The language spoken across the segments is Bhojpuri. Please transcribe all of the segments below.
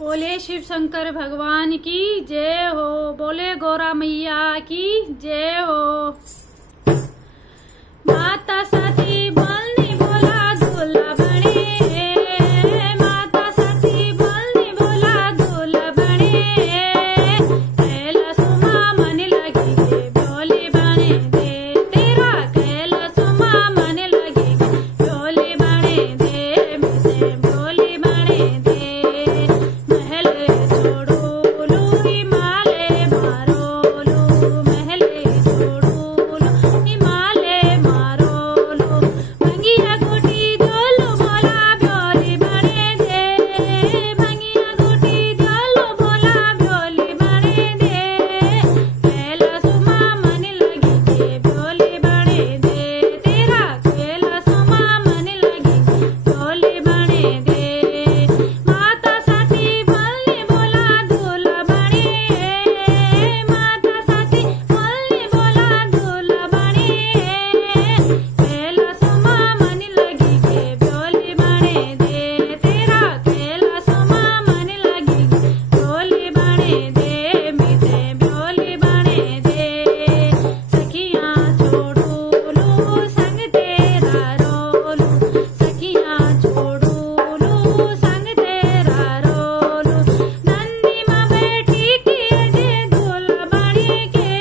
बोले शिव शंकर भगवान की जय हो। बोले गौरा मैया की जय हो। माता सती बोलनी बोला दूल्हा बने। माता सती बोलनी बोला दूल्हा बने। कैला सुमा मन लगी के ब्योली बने दे। तेरा कैला सुमा मन लगी के ब्योली बने दे। मुझे ब्योली बने दे। महले छोड़ो लू हिमाले मारो लू। महले छोड़ो लू हिमाले मारो लू। मंगिया गुटी जोलो बोला ब्योली बने दे। मंगिया गुटी जोलो बोला ब्योली बने दे। कैला सुमा मन लगी के ब्योली बने दे। तेरा कैला सुमा मन लगी के ब्योली बने दे। माता सती बोलनी बोला दूल्हा बने। माता सती बोलनी बोला दूल्हा बने। कैला सुमा मन लगी के ब्योली बने दे। तेरा कैला सुमा मन लगी के ब्योली बने दे। मीठे ब्योली बने दे। सखियां छोड़ो लू संग तेरा रोलू। सखियां छोड़ो लू संग तेरा रोलू। नंदी माँ बैठी की अजे दूल्हा बने के।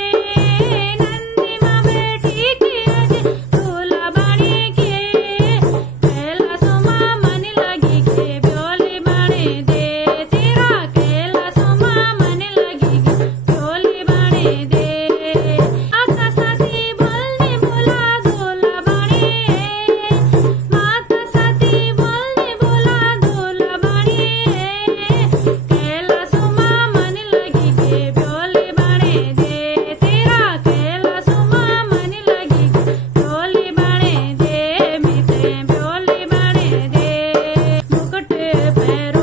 नंदी माँ बैठी की अजे दूल्हा बने के। कैला सुमा मन लगी के ब्योली बने दे। तेरा कैला सुमा मन लगी के ब्योली बने दे। माता सती बोलनी बोला दूल्हा बने। माता सती बोलनी बोला दूल्हा बने। कैला सुमा मन लगी के ब्योली बने दे। तेरा कैला सुमा मन लगी के ब्योली बने दे। मीठे ब्योली बने दे। मुकुट पैरों